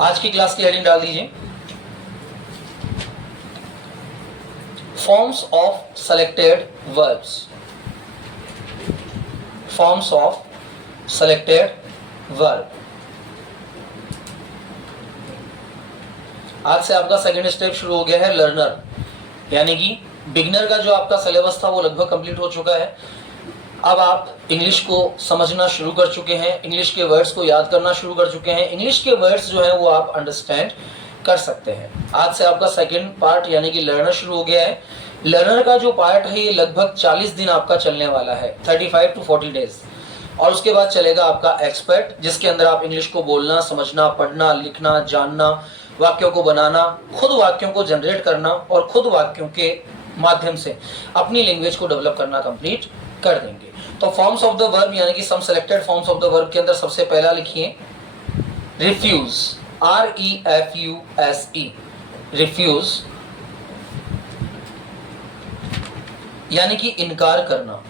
आज की क्लास की हेडिंग डाल दीजिए, forms of selected verbs. Forms of selected verb. आज से आपका सेकंड स्टेप शुरू हो गया है, लर्नर, यानी कि बिगनर का जो आपका सिलेबस था वो लगभग कंप्लीट हो चुका है। अब आप इंग्लिश को समझना शुरू कर चुके हैं, इंग्लिश के वर्ड्स को याद करना शुरू कर चुके हैं, इंग्लिश के वर्ड्स जो हैं वो आप अंडरस्टैंड कर सकते हैं। आज से आपका सेकंड पार्ट यानी कि लर्नर शुरू हो गया है। लर्नर का जो पार्ट है ये लगभग 40 दिन आपका चलने वाला है, 35 to 40 डेज। और उसके बाद चलेगा आपका एक्सपर्ट, जिसके अंदर आप इंग्लिश को बोलना, समझना, पढ़ना, लिखना, जानना, वाक्यों को बनाना, खुद वाक्यों को जनरेट करना और खुद वाक्यों के माध्यम से अपनी लैंग्वेज को डेवलप करना कंप्लीट कर देंगे। तो फॉर्म्स ऑफ द वर्ब यानी कि some selected forms of the verb के अंदर सबसे पहला लिखिए रिफ्यूज, REFUSE, रिफ्यूज यानी कि इनकार करना।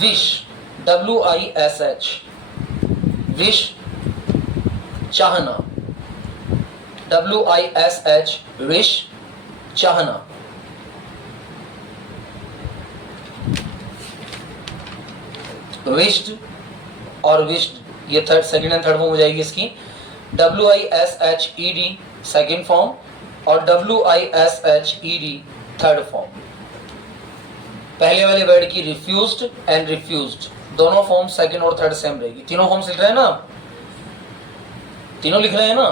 विश, WISH, विश चाहना, WISH, विश चाहना। विश्ड और विश्ड ये third, second and third form हो जाएगी इसकी। WISHED सेकंड फॉर्म और WISHED थर्ड फॉर्म। पहले वाले वर्ड की रिफ्यूज्ड एंड रिफ्यूज्ड दोनों फॉर्म सेकंड और थर्ड सेम रहेगी। तीनों फॉर्म्स लिख रहे हैं ना, तीनों लिख रहे हैं ना,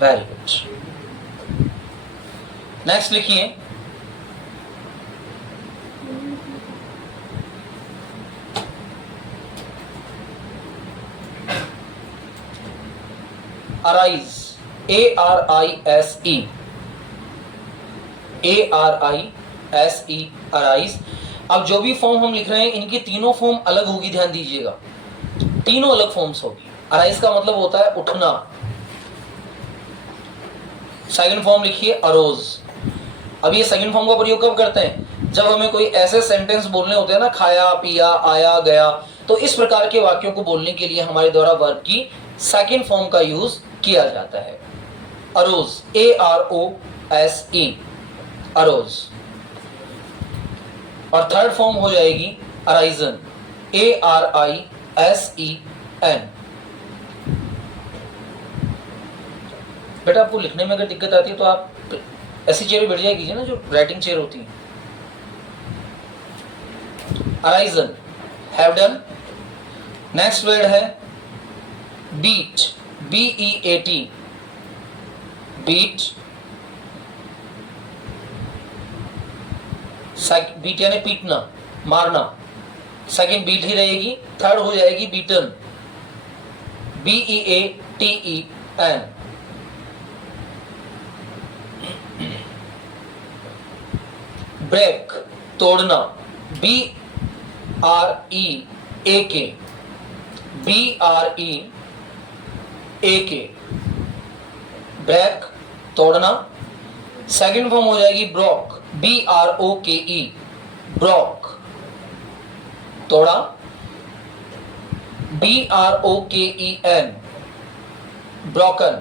वेरी गुड। नेक्स्ट लिखिए अराइज, ARISE, ARISE, अराइज। अब जो भी फॉर्म हम लिख रहे हैं इनकी तीनों फॉर्म अलग होगी, ध्यान दीजिएगा, तीनों अलग फॉर्म्स होगी। अराइज का मतलब होता है उठना। सेकंड फॉर्म लिखिए अरोज। अब ये सेकंड फॉर्म का प्रयोग कब करते हैं? जब हमें कोई ऐसे सेंटेंस बोलने होते हैं ना, खाया, पिया, आया, गया, तो इस प्रकार के वाक्यों को बोलने के लिए हमारे द्वारा वर्ब की सेकंड फॉर्म का यूज किया जाता है, अरोज, AROSE, अरोज। और थर्ड फॉर्म हो जाएगी अराइजन, ARISEN। बेटा आपको लिखने में अगर दिक्कत आती है तो आप ऐसी चेयर बैठ जाया कीजिए ना, जो राइटिंग चेयर होती है। Arisen, have done. Next word है बीट, BEAT, बीट। बीट यानी पीटना, मारना, सेकंड बीट ही रहेगी, थर्ड हो जाएगी बीटन, BEATEN। ब्रेक, तोड़ना, BREAK, BREAK, ब्रेक, तोड़ना। सेकंड फॉर्म हो जाएगी ब्रोक, BROKE, ब्रोक, तोड़ा, BROKEN, ब्रोकन।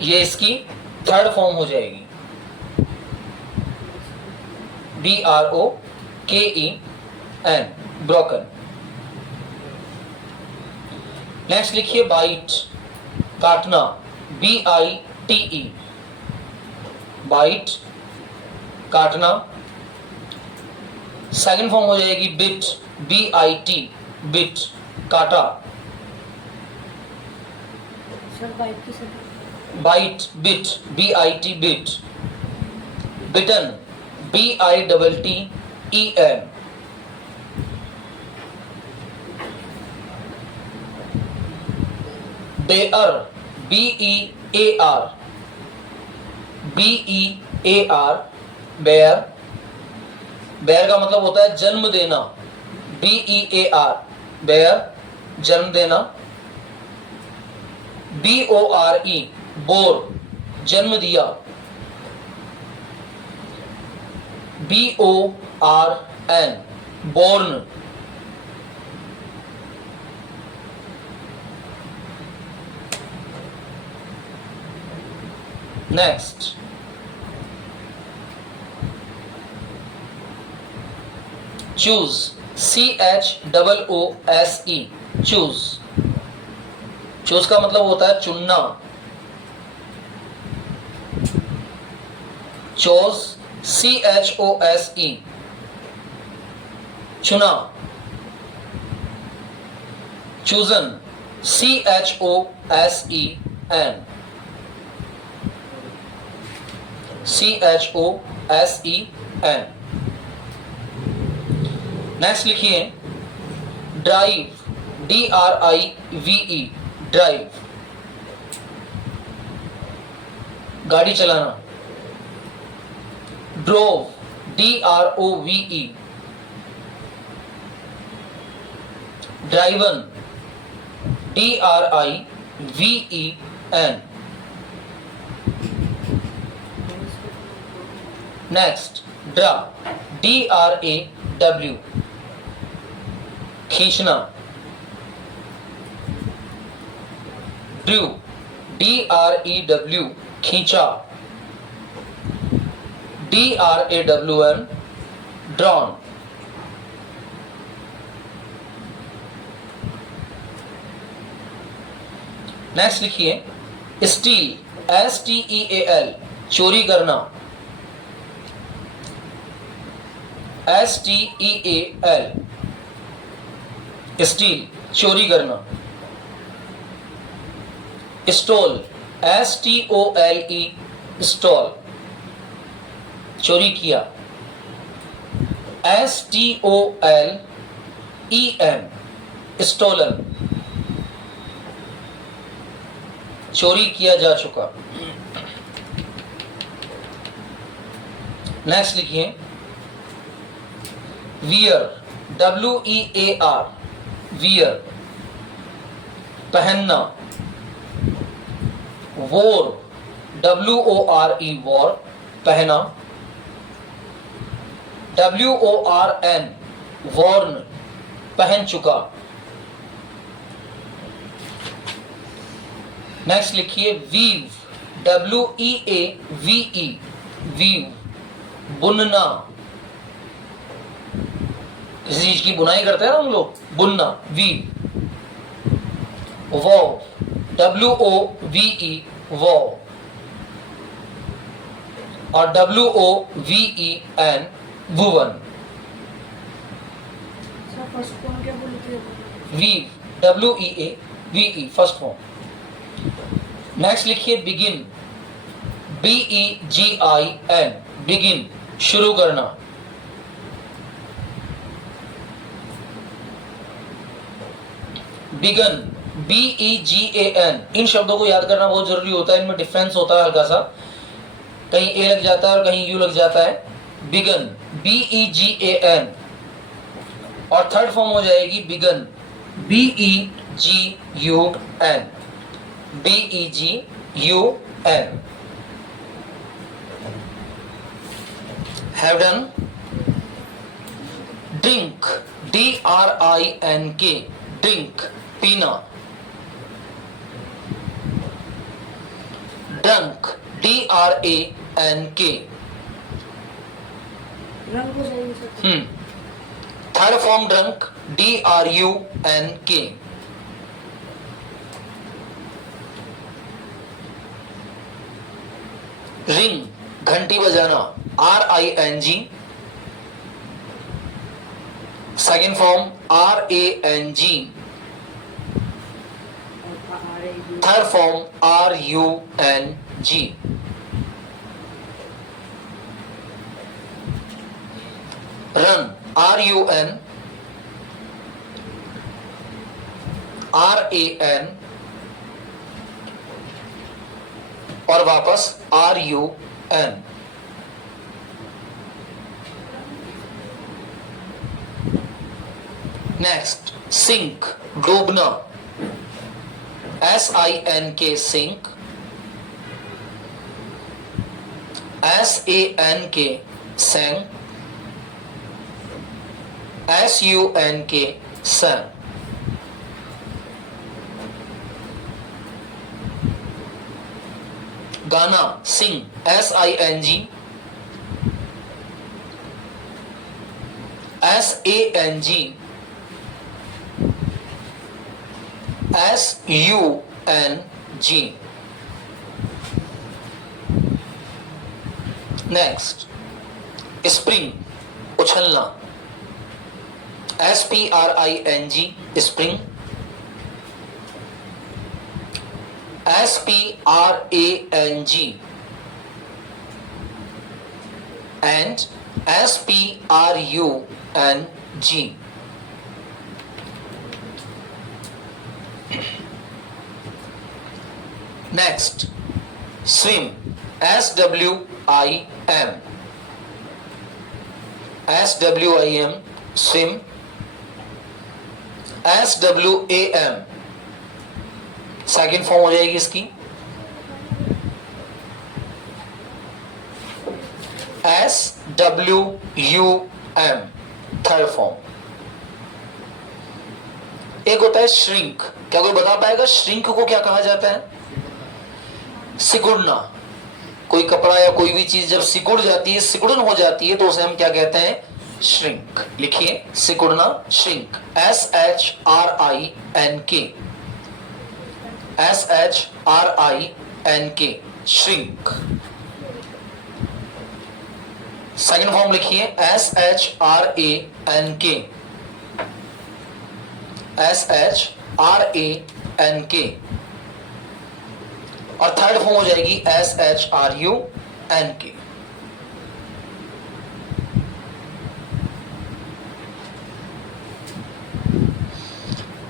ये इसकी थर्ड फॉर्म हो जाएगी, BROKEN, ब्रोकन। नेक्स्ट लिखिए बाइट, काटना, BITE, बाइट, काटना। सेकंड फॉर्म हो जाएगी बिट, BIT, बिट, काटा। Bite, bit, BIT, bit. Bitten, BITTEN। Bear, BEAR, BEAR, bear. Bear का मतलब होता है जन्म देना, BEAR, बेयर, जन्म देना। BORE, बोर, जन्म दिया। BORN, born. Next, choose, CHOOSE, choose. choose का मतलब होता है चुनना. chose, CHOSE, चुना. chosen, CHOSEN, CHOSEN. नेक्स्ट लिखिए ड्राइव, DRIVE, ड्राइव, गाड़ी चलाना. Drove, DROVE, driven, DRIVEN. Next draw, DRAW, खींचना. ड्रू, DREW, खींचा. DRAWN, drawn. नेक्स्ट लिखिए स्टील, STEAL, चोरी करना. STEAL, स्टील, चोरी करना. स्टोल, STOLE, स्टॉल, चोरी किया. STOLEN, स्टोलन, चोरी किया जा चुका. नेक्स्ट लिखिए वियर, WEAR, वियर, पहनना. वोर, WORE, वॉर, पहना. WORN, वॉर्न, पहन चुका. नेक्स्ट लिखिए वीव, WEAVE, वीव, बुनना. किसी चीज की बुनाई करते हैं ना हम लोग, बुनना, वीव. वॉव, WOVE, वॉव, और WOVEN, woven. Weave, WEAVE, first form. Next लिखिए बिगिन, BEGIN, बिगिन, शुरू करना. Begin, BEGAN. इन शब्दों को याद करना बहुत जरूरी होता है, इनमें डिफरेंस होता है हल्का सा, कहीं ए लग जाता है और कहीं यू लग जाता है. बिगन, BEGAN, और थर्ड फॉर्म हो जाएगी begin, BEGUN, BEGUN. Have done. Drink, DRINK, drink, पीना. Drunk, DRANK, third form drunk, DRUNK. Ring, घंटी बजाना, RING. Second form RANG. Third form RUNG. Run, RUN, RAN, और वापस RUN. नेक्स्ट सिंक, डूबना, SINK, sink. SANK, sank. SUNK, sun. गाना, sing, SING, SANG, SUNG. Next, spring, उछलना, SPRING, spring, SPRANG and SPRUNG. Next, swim, SWIM, SWIM, swim, SWAM, second form हो जाएगी इसकी, SWUM, third form. एक होता है shrink, क्या कोई बता पाएगा श्रिंक को क्या कहा जाता है? सिकुड़ना, कोई कपड़ा या कोई भी चीज जब सिकुड़ जाती है, सिकुड़न हो जाती है, तो उसे हम क्या कहते हैं? श्रिंक। लिखिए, सिकुड़ना, shrink, SHRINK, SHRINK, shrink. Second form लिखिए, SHRANK, SHRANK, और थर्ड फॉर्म हो जाएगी SHRUNK।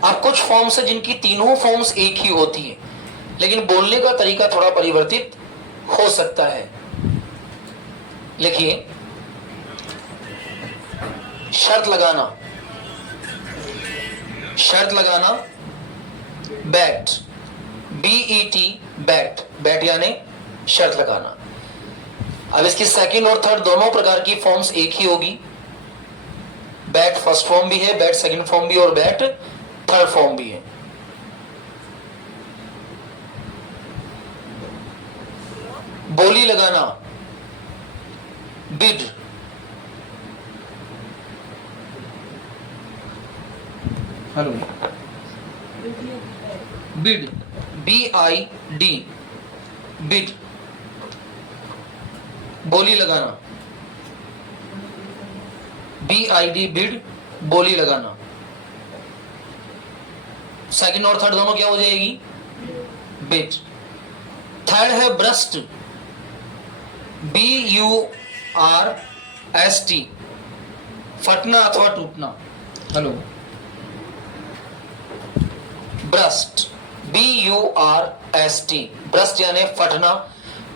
अब कुछ फॉर्म्स है जिनकी तीनों फॉर्म्स एक ही होती है, लेकिन बोलने का तरीका थोड़ा परिवर्तित हो सकता है। लिखिए, शर्त लगाना, शर्त लगाना, बैट, BET, बैट, बैट यानी शर्त लगाना। अब इसकी सेकंड और थर्ड दोनों प्रकार की फॉर्म्स एक ही होगी। बैट फर्स्ट फॉर्म भी है, बैट सेकंड फॉर्म भी, और बैट थर्ड फॉर्म भी है। बोली लगाना, bid, hello, bid, BID, bid, बोली लगाना, BID, बिड, बोली लगाना। सेकंड और थर्ड दोनों क्या हो जाएगी? बिट। थर्ड है ब्रस्ट, BURST, फटना अथवा टूटना। हेलो, ब्रस्ट, BURST, ब्रस्ट यानी फटना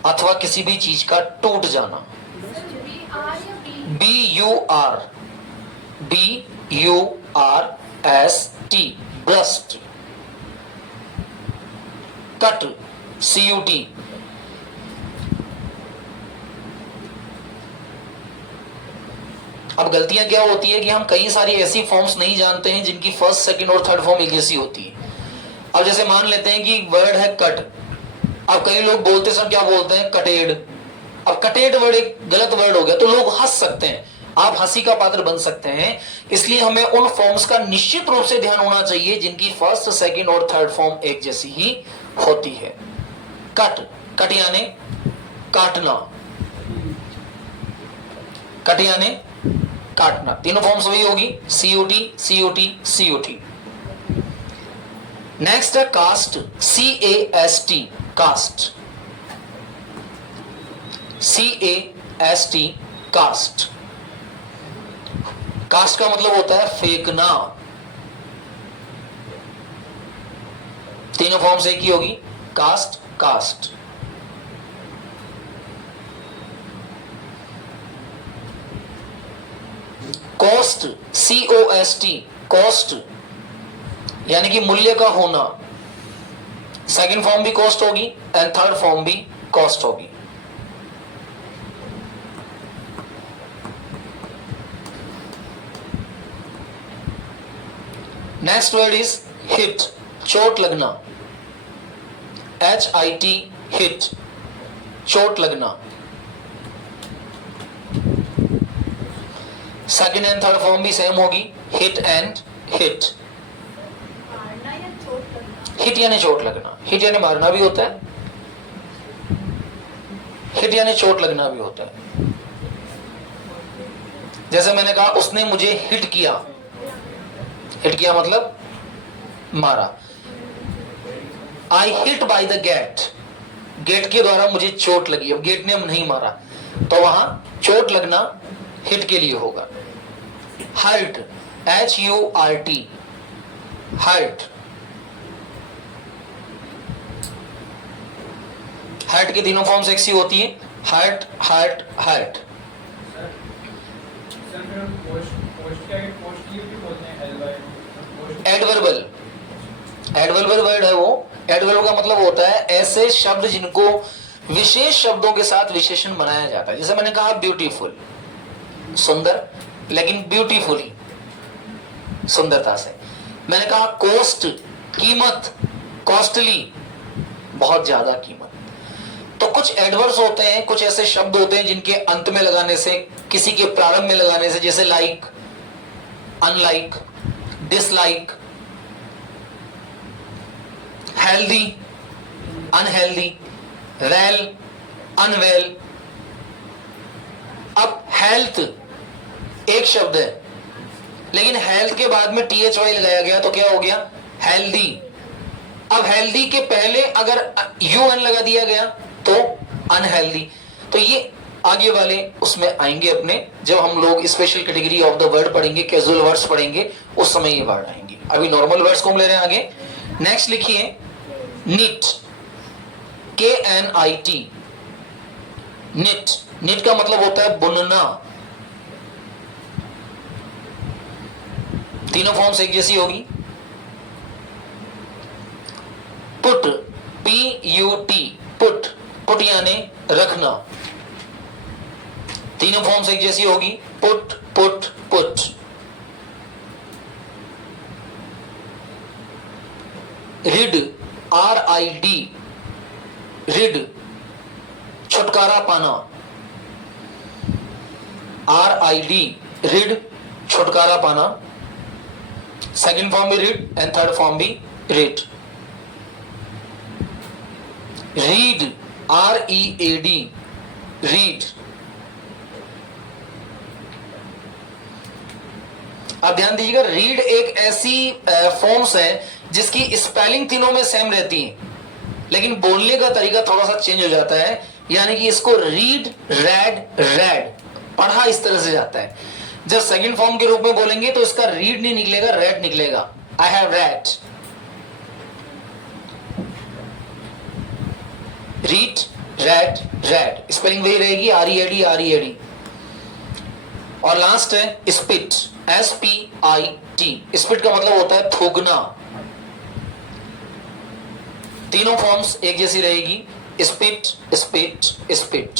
अथवा किसी भी चीज का टूट जाना। BURST, burst. कट, CUT, अब गलतियां क्या होती है कि हम कई सारी ऐसी फॉर्म्स नहीं जानते हैं जिनकी फर्स्ट, सेकंड और थर्ड फॉर्म एक जैसी होती है। अब जैसे मान लेते हैं कि वर्ड है कट, अब कई लोग बोलते सब क्या बोलते हैं? कटेड। अब कटेड वर्ड एक गलत वर्ड हो गया तो लोग हंस सकते हैं, आप हंसी का पात्र बन सकते हैं। इसलिए हमें उन फॉर्म्स का निश्चित रूप से ध्यान होना चाहिए जिनकी फर्स्ट, सेकंड और थर्ड फॉर्म एक जैसी ही होती है। कट, कट यानी काटना, कट यानी काटना, तीनों फॉर्म्स वही होगी, COT, COT, COT। नेक्स्ट है cast, CAST, cast, CAST, cast. Cast का मतलब होता है फेंकना। तीनों फॉर्म्स एक ही होगी, cast, cast. Cost, COST, cost यानी कि मूल्य का होना। सेकंड फॉर्म भी कॉस्ट होगी एंड थर्ड फॉर्म भी कॉस्ट होगी। नेक्स्ट वर्ड इज हिट, चोट लगना, HIT, हिट, चोट लगना। सेकेंड एंड थर्ड फॉर्म भी सेम होगी, हिट एंड हिट। हिट यानी चोट लगना, हिट यानी मारना भी होता है, हिट यानी चोट लगना भी होता है। जैसे मैंने कहा उसने मुझे हिट किया, हिट किया मतलब मारा। I hit by the gate, gate के द्वारा मुझे चोट लगी। अब गेट ने नहीं मारा तो वहां चोट लगना हिट के लिए होगा। Hurt, HURT, hurt. हर्ट की तीनों फॉर्म्स एक सी होती है, hurt, hurt, hurt. Adverbial, adverbial word है वो। एडवर्ब का मतलब होता है ऐसे शब्द जिनको विशेष शब्दों के साथ विशेषण बनाया जाता है। जैसे मैंने कहा ब्यूटीफुल, सुंदर, लेकिन ब्यूटीफुली, सुंदरता से। मैंने कहा कॉस्ट, कीमत, कॉस्टली, बहुत ज्यादा कीमत। तो कुछ एडवर्ब्स होते हैं, कुछ ऐसे शब्द होते हैं जिनके अंत में लगाने से, किसी के प्रारंभ में लगाने से, जैसे like, unlike, dislike, healthy, unhealthy, well, unwell. अब हेल्थ एक शब्द है, लेकिन हेल्थ के बाद में THY लगाया गया तो क्या हो गया, हेल्दी। अब हेल्दी के पहले अगर UN लगा दिया गया तो अनहेल्दी। तो ये आगे वाले उसमें आएंगे अपने, जब हम लोग special category of the word पढ़ेंगे, कैजुअल वर्ड्स पढ़ेंगे, उस समय ये वर्ड आएंगे। अभी नॉर्मल वर्ड्स को हम ले रहे हैं आगे। नेक्स्ट लिखिए निट, KNIT, निट। निट का मतलब होता है बुनना। तीनों फॉर्म्स एक जैसी होगी। पुट, PUT, पुट, पुट यानी रखना। तीनों फॉर्म्स एक जैसी होगी, put, put, put. Rid, RID, rid, छुटकारा पाना। RID, रिड, छुटकारा पाना। सेकेंड फॉर्म भी रिड एंड थर्ड फॉर्म भी रिड। Read, READ, read. अब ध्यान दीजिएगा, रीड एक ऐसी फॉर्म्स है जिसकी स्पेलिंग तीनों में सेम रहती है, लेकिन बोलने का तरीका थोड़ा सा चेंज हो जाता है। यानी कि इसको रीड, रेड, रेड, पढ़ा इस तरह से जाता है। जब सेकंड फॉर्म के रूप में बोलेंगे तो इसका रीड नहीं निकलेगा, रेड निकलेगा। I have read, read, red, red, spelling वही रहेगी, READ, READ। और लास्ट है स्पिट, SPIT। स्पिट का मतलब होता है थूकना। तीनों फॉर्म्स एक जैसी रहेगी, spit, spit, spit.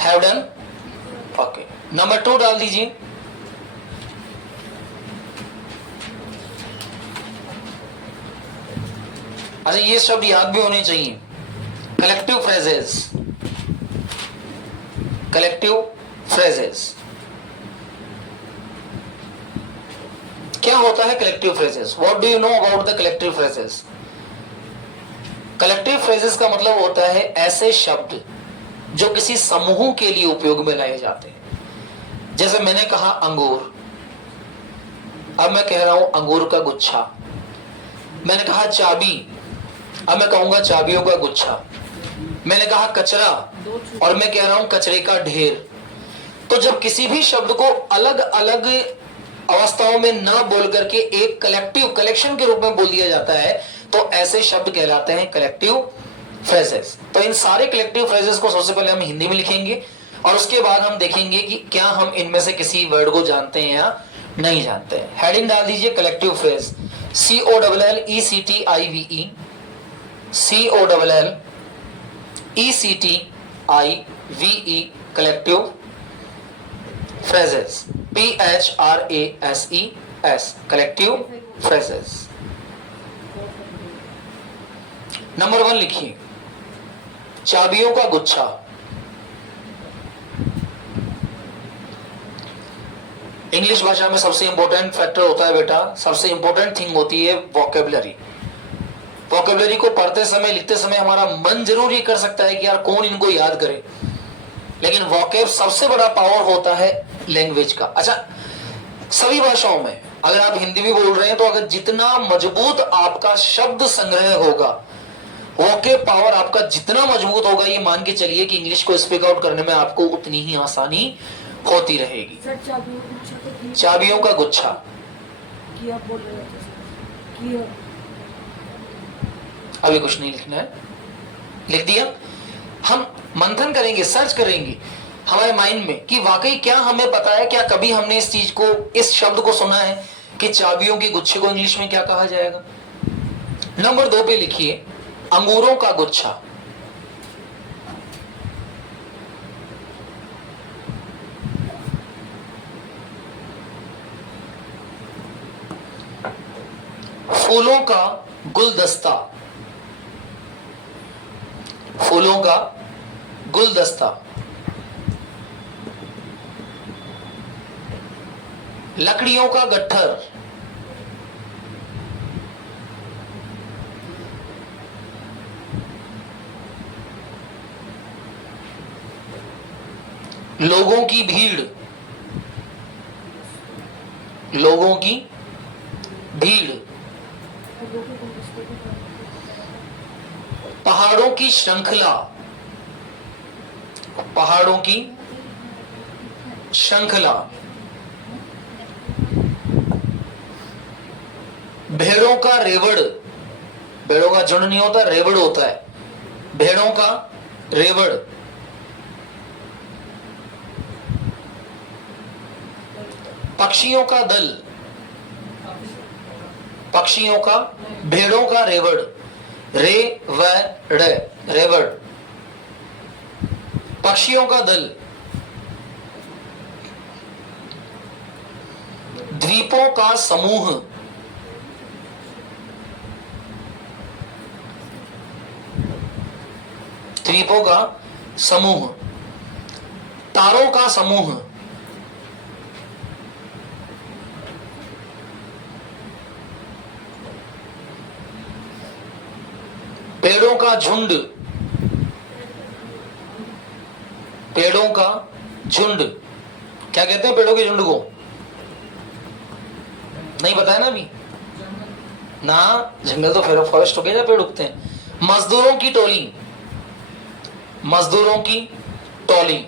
Have done, okay. Number 2 डाल दीजिए। अच्छा, ये शब्द याद भी होने चाहिए, कलेक्टिव फ्रेजेस। कलेक्टिव फ्रेजेस क्या होता है? Collective phrases, what do you know about the collective phrases? Collective phrases का मतलब होता है ऐसे शब्द जो किसी समूह के लिए उपयोग में लाए जाते हैं। जैसे मैंने कहा अंगूर, अब मैं कह रहा हूं अंगूर का गुच्छा। मैंने कहा चाबी, अब मैं कहूंगा चाबियों का गुच्छा। मैंने कहा कचरा, और मैं कह रहा हूं कचरे का ढेर। तो जब किसी भी शब्द को अलग अलग अवस्थाओं में ना बोल करके एक कलेक्टिव, कलेक्शन के रूप में बोल दिया जाता है, तो ऐसे शब्द कहलाते हैं कलेक्टिव फ्रेजेस। तो इन सारे कलेक्टिव फ्रेजेस को सबसे पहले हम हिंदी में लिखेंगे, और उसके बाद हम देखेंगे कि क्या हम इनमें से किसी वर्ड को जानते हैं या नहीं जानते। हेडिंग डाल दीजिए collective phrase, COLLECTIVE, COLLECTIVE, collective phrases, PHRASES, collective phrases. Number 1 लिखिए, चाबियों का गुच्छा। इंग्लिश भाषा में सबसे इंपॉर्टेंट फैक्टर होता है बेटा, सबसे इंपॉर्टेंट थिंग होती है वोकेबलरी। वोकेबलरी को पढ़ते समय, लिखते समय हमारा मन जरूर ये कर सकता है कि यार कौन इनको याद करे, लेकिन वोकेब सबसे बड़ा पावर होता है लैंग्वेज का। अच्छा, सभी भाषाओं में, अगर आप हिंदी भी बोल रहे हैं तो अगर जितना मजबूत आपका शब्द संग्रह होगा, वोकेब पावर आपका जितना मजबूत होगा, ये मान के चलिए कि इंग्लिश को स्पीक आउट करने में आपको उतनी ही आसानी होती रहेगी। चाबियों का गुच्छा, अभी कुछ नहीं लिखना है, लिख दिया। हम मंथन करेंगे, सर्च करेंगे हमारे माइंड में कि वाकई क्या हमें पता है, क्या कभी हमने इस चीज को, इस शब्द को सुना है कि चाबियों के गुच्छे को इंग्लिश में क्या कहा जाएगा। नंबर 2 पे लिखिए, अंगूरों का गुच्छा। फूलों का गुलदस्ता, फूलों का गुलदस्ता। लकड़ियों का गट्ठर, लोगों की भीड़, लोगों की भीड़। पहाड़ों की श्रृंखला, पहाड़ों की श्रृंखला। भेड़ों का रेवड़, भेड़ों का झुंड नहीं होता, रेवड़ होता है, भेड़ों का रेवड़। पक्षियों का दल, पक्षियों का, भेड़ों का रेवड़, रेवड़, रेवड़। पक्षियों का दल। द्वीपों का समूह, द्वीपों का समूह। तारों का समूह, पेड़ों का झुंड, पेड़ों का झुंड। क्या कहते हैं पेड़ों के झुंड को? नहीं पता है ना अभी ना, जंगल तो फिर फॉरेस्ट हो गया जहाँ पेड़ उगते हैं। मजदूरों की टोली, मजदूरों की टोली।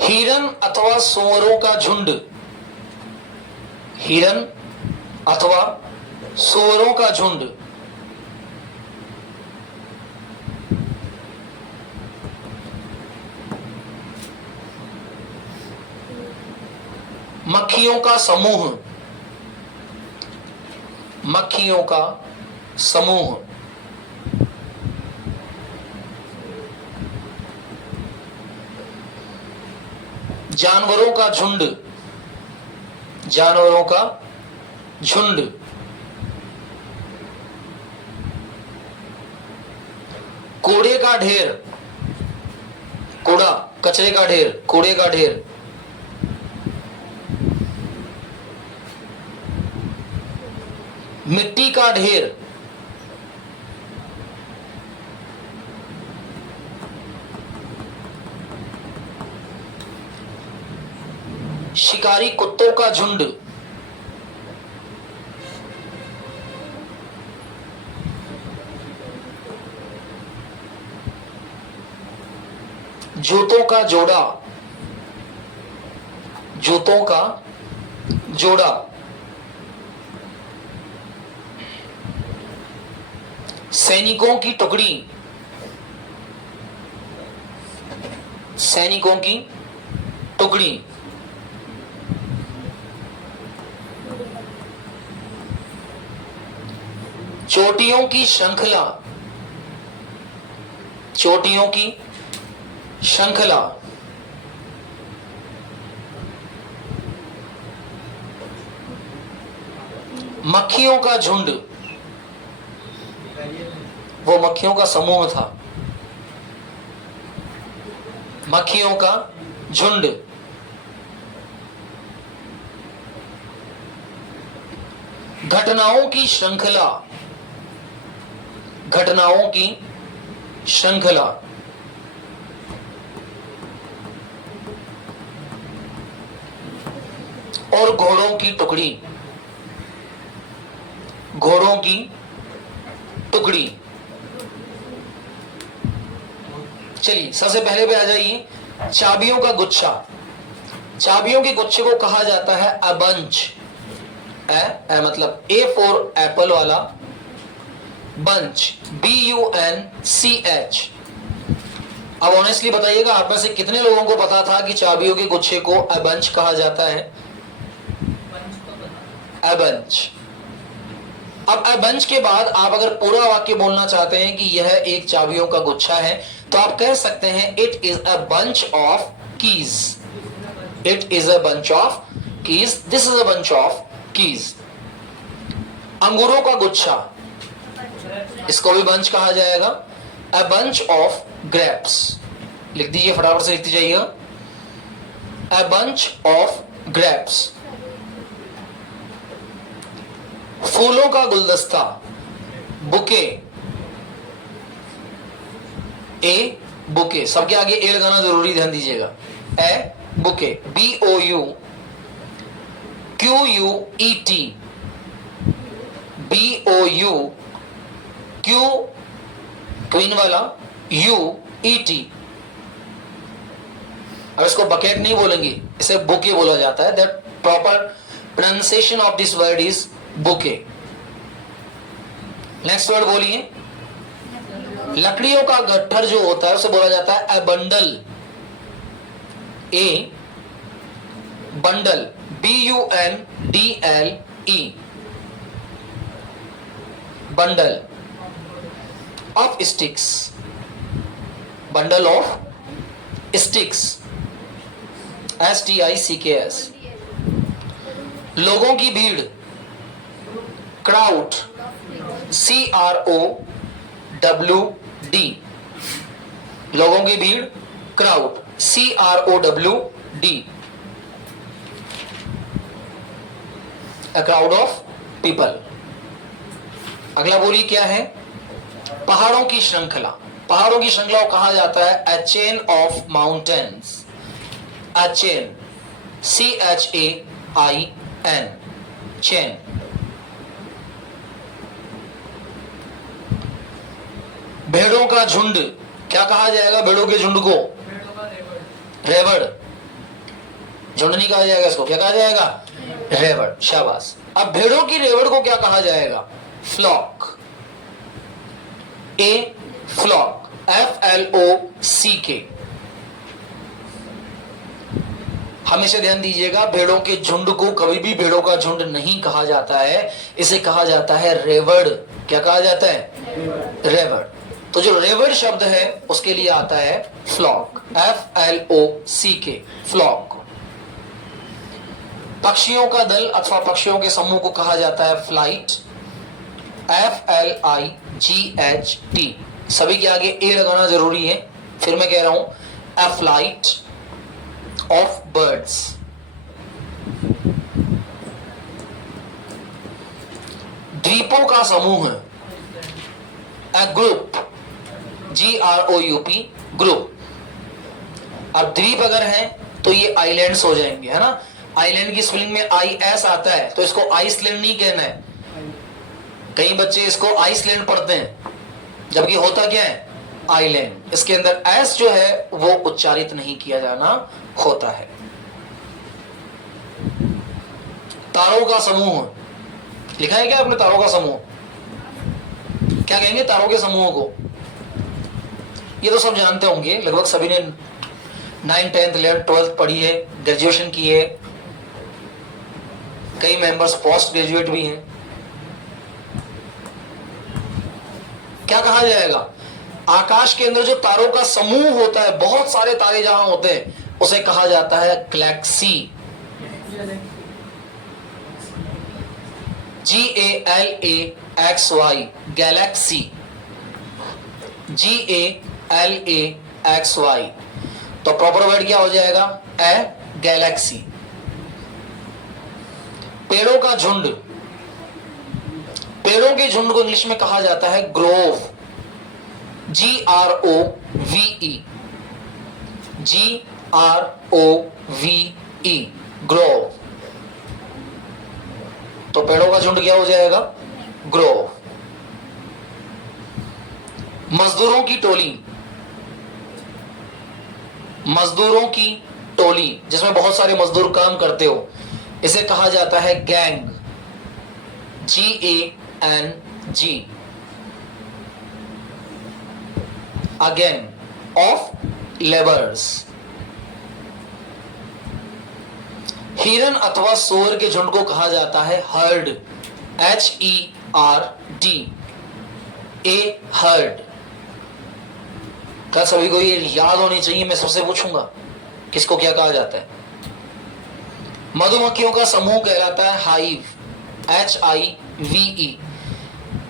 हिरन अथवा सूअरों का झुंड, हिरन अथवा सूअरों का झुंड। मक्खियों का समूह, मक्खियों का समूह। जानवरों का झुंड, जानवरों का झुंड। कूड़े का ढेर, कूड़ा, कचरे का ढेर, कूड़े का ढेर। मिट्टी का ढेर, शिकारी कुत्तों का झुंड, जूतों का जोड़ा, जूतों का जोड़ा। सैनिकों की टुकड़ी, सैनिकों की टुकड़ी, चोटियों की श्रृंखला, चोटियों की श्रृंखला, मक्खियों का झुंड, वो मक्खियों का समूह था, मक्खियों का झुंड, घटनाओं की श्रृंखला, घटनाओं की श्रृंखला, और घोड़ों की टुकड़ी, घोड़ों की टुकड़ी। चलिए सबसे पहले पे आ जाइए, चाबियों का गुच्छा। चाबियों के गुच्छे को कहा जाता है अ बंच। ए मतलब ए फॉर एप्पल वाला, बंच BUNCH। अब ऑनेस्टली बताइएगा, आप में से कितने लोगों को पता था कि चाबियों के गुच्छे को अ बंच कहा जाता है? A bunch. अब अ बंच के बाद आप अगर पूरा वाक्य बोलना चाहते हैं कि यह एक चाबियों का गुच्छा है, तो आप कह सकते हैं it is a bunch of keys. It is a bunch of keys, this is a bunch of keys. अंगूरों का गुच्छा, इसको भी बंच कहा जाएगा, अ बंच ऑफ ग्रेप्स। लिख दीजिए, फटाफट से लिखते जाइएगा, अ बंच ऑफ ग्रेप्स। फूलों का गुलदस्ता, बुके, ए बुके, सबके आगे ए लगाना जरूरी, ध्यान दीजिएगा, ए बुके, BOUQUET, BOUQ क्वीन वाला, UET। अब इसको बकेट नहीं बोलेंगे, इसे बुके बोला जाता है। That proper pronunciation of this word is bouquet. Next word बोलिए, लकड़ियों का गट्ठर जो होता है उसे बोला जाता है a bundle. A bundle, BUNDLE, bundle of sticks, bundle of sticks, STICKS। लोगों की भीड़, क्राउड, CROWD, लोगों की भीड़, crowd, CROWD, a crowd of people। अगला बोलिए क्या है, पहाड़ों की श्रृंखला। पहाड़ों की श्रृंखला को कहा जाता है a chain of mountains, a chain, CHAIN, chain। भेड़ों का झुंड, क्या कहा जाएगा भेड़ों के झुंड को? रेवड़। झुंड नहीं कहा जाएगा इसको, क्या कहा जाएगा? रेवड़, शाबाश। अब भेड़ों की रेवड़ को क्या कहा जाएगा? फ्लॉक, ए फ्लॉक, FLOCK। हमेशा ध्यान दीजिएगा, भेड़ों के झुंड को कभी भी भेड़ों का झुंड नहीं कहा जाता है, इसे कहा जाता है रेवड़। क्या कहा जाता है? रेवड़। तो जो रेवड़ शब्द है उसके लिए आता है फ्लॉक, FLOCK, फ्लॉक। पक्षियों का दल अथवा पक्षियों के समूह को कहा जाता है फ्लाइट, FLIGHT। सभी के आगे ए लगाना जरूरी है, फिर मैं कह रहा हूं अ फ्लाइट ऑफ बर्ड्स। द्वीपों का समूह, अ ग्रुप, GROUP, ग्रुप। अब द्वीप अगर है तो ये आइलैंड्स हो जाएंगे, है ना। आइलैंड की स्पेलिंग में IS आता है, तो इसको आइसलैंड नहीं कहना है। कई बच्चे इसको आइसलैंड पढ़ते हैं, जबकि होता क्या है? आइलैंड। इसके अंदर एस जो है वो उच्चारित नहीं किया जाना होता है। तारों का समूह, लिखा है क्या आपने? तारों का समूह क्या कहेंगे? तारों के समूह को ये तो सब जानते होंगे, लगभग सभी ने 9th 10th 11th 12th पढ़ी है, ग्रेजुएशन की है, कई मेंबर्स पोस्ट ग्रेजुएट भी हैं। क्या कहा जाएगा? आकाश के अंदर जो तारों का समूह होता है, बहुत सारे तारे जहां होते हैं, उसे कहा जाता है गैलेक्सी। GALAXY, Galaxy, GALAXY। तो प्रॉपर वर्ड क्या हो जाएगा? ए गैलेक्सी। पेड़ों का झुंड, पेड़ों के झुंड को इंग्लिश में कहा जाता है ग्रोव, GROVE, GROVE, ग्रोव। तो पेड़ों का झुंड क्या हो जाएगा? ग्रोव। मजदूरों की टोली, मजदूरों की टोली जिसमें बहुत सारे मजदूर काम करते हो, इसे कहा जाता है gang, GANG, a gang of labours. हिरन अथवा सोर के झुंड को कहा जाता है हर्ड, HERD, ए हर्ड। क्या सभी को ये याद होनी चाहिए? मैं सबसे पूछूंगा किसको क्या कहा जाता है? मधुमक्खियों का समूह कहलाता है हाइव, HIVE।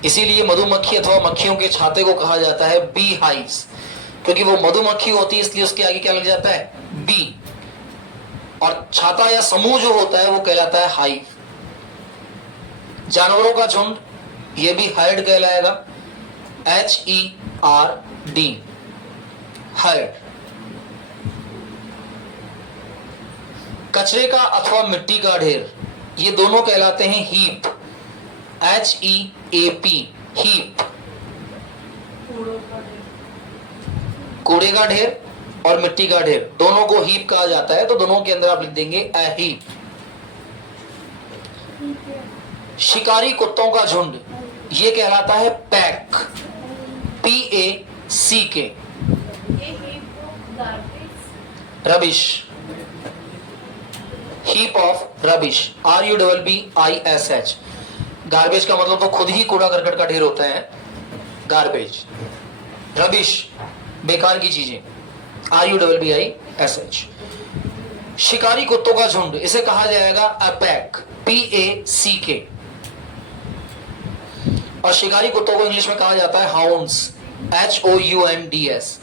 इसीलिए मधुमक्खी अथवा मक्खियों के छाते को कहा जाता है बी हाइव्स, क्योंकि वो मधुमक्खी होती है इसलिए उसके आगे क्या लग जाता है? बी। और छाता या समूह जो होता है वो कहलाता है हाइव। जानवरों का झुंड, ये भी हर्ड कहलाएगा, HERD, हर्ड। कचरे का अथवा मिट्टी का ढेर, ये दोनों कहलाते हैं हीप, HEAP, हीप। कूड़े का ढेर और मिट्टी का ढेर दोनों को हीप कहा जाता है, तो दोनों के अंदर आप लिख देंगे अ हीप। शिकारी कुत्तों का झुंड, ये कहलाता है pack, PACK, rubbish, heap of rubbish, RUBBISH। Garbage का मतलब तो खुद ही कूड़ा करकट का ढेर होता है, गार्बेज। रबिश, बेकार की चीजें, RUBBISH। शिकारी कुत्तों का झुंड, इसे कहा जाएगा अ पैक, PACK। और शिकारी कुत्तों को इंग्लिश में कहा जाता है hounds, HOUNDS,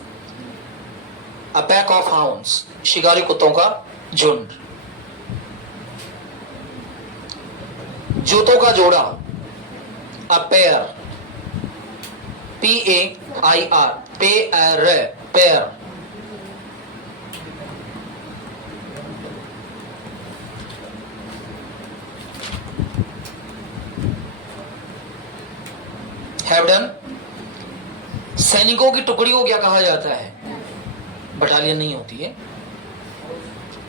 a pack of hounds, शिकारी कुत्तों का झुंड। जूतों का जोड़ा, a pair, PAIR, pair, pair. Have done. सैनिकों की टुकड़ी को क्या कहा जाता है? बटालियन नहीं होती है,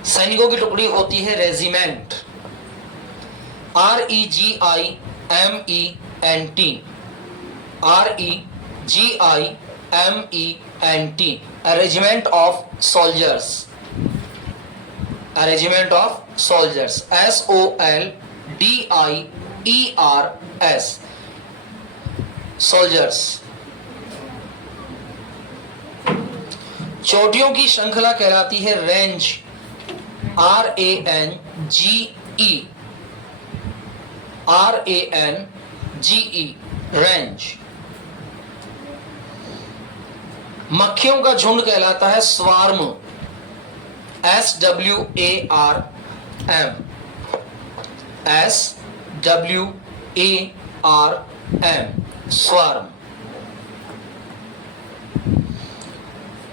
सैनिकों की टुकड़ी होती है regiment, REGIMENT, REGIMENT, a regiment of soldiers, a regiment of soldiers, SOLDIERS, soldiers। चोटियों की श्रृंखला कहलाती है रेंज, RANGE, रेंज। मक्खियों का झुंड कहलाता है स्वार्म, SWARM, स्वार्म।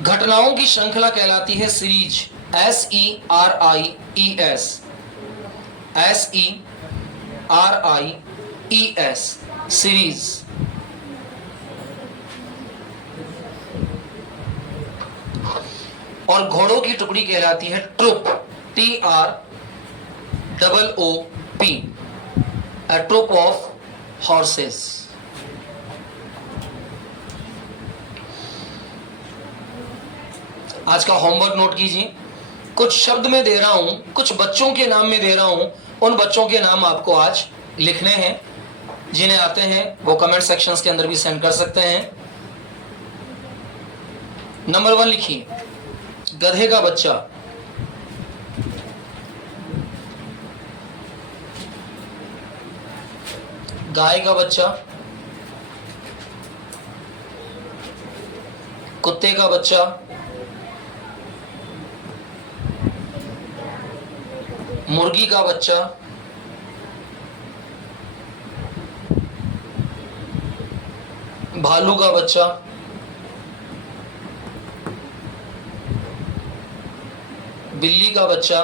घटनाओं की श्रृंखला कहलाती है सीरीज, SERIES, सीरीज। और घोड़ों की टुकड़ी कहलाती है troupe, TROOP, a troop of horses। आज का होमवर्क नोट कीजिए। कुछ शब्द में दे रहा हूं, कुछ बच्चों के नाम में दे रहा हूं, उन बच्चों के नाम आपको आज लिखने हैं। जिन्हें आते हैं वो कमेंट सेक्शंस के अंदर भी सेंड कर सकते हैं। नंबर 1 लिखिए, गधे का बच्चा। गाय का बच्चा, कुत्ते का बच्चा, मुर्गी का बच्चा, भालू का बच्चा, बिल्ली का बच्चा,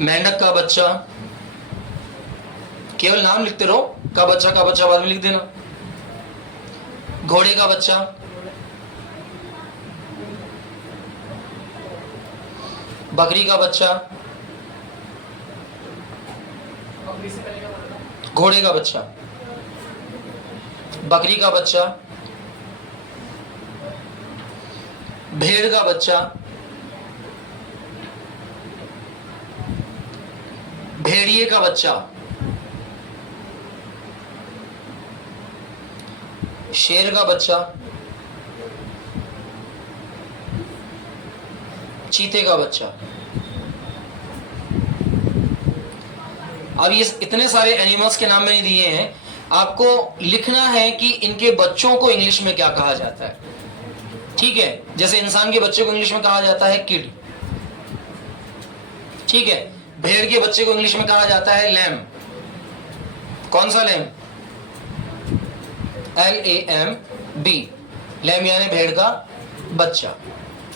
मेंढक का बच्चा। केवल नाम लिखते रहो, का बच्चा बाद में लिख देना। घोड़े का बच्चा, बकरी का बच्चा, घोड़े का बच्चा, बकरी का बच्चा, भेड़ का बच्चा, भेड़िए का बच्चा, शेर का बच्चा, चीते का बच्चा। अब ये इतने सारे एनिमल्स के नाम मैंने दिए हैं, आपको लिखना है कि इनके बच्चों को इंग्लिश में क्या कहा जाता है। ठीक है, जैसे इंसान के बच्चे को इंग्लिश में कहा जाता है किड। ठीक है, भेड़ के बच्चे को इंग्लिश में कहा जाता है लैम। कौन सा लैम? LAMB, लैम यानी भेड़ का बच्चा।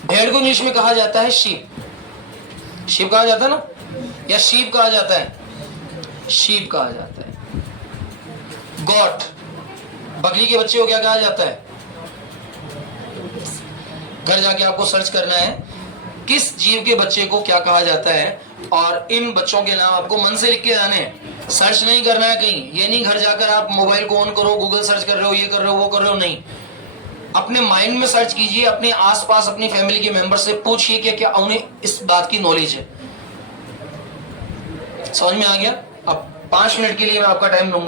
भेड़ को इंग्लिश में कहा जाता है शीप। शीप कहा जाता है ना, या शीप कहा जाता है? शीप कहा जाता है। गॉट, बकरी के बच्चे को क्या कहा जाता है? घर जाके आपको सर्च करना है किस जीव के बच्चे को क्या कहा जाता है, और इन बच्चों के नाम आपको मन से लिख के जाने हैं। सर्च नहीं करना है कहीं। ये नहीं घर जाकर आप मोबाइल को ऑन करो, गूगल सर्च कर रहे हो, ये कर रहे हो, वो कर रहे हो, नहीं। अपने माइंड में सर्च कीजिए, अपने आसपास अपनी फैमिली के मेंबर से पूछिए कि क्या उन्हें इस बात की नॉलेज है। समझ में आ गया? अब 5 मिनट के लिए मैं आपका टाइम लूंगा।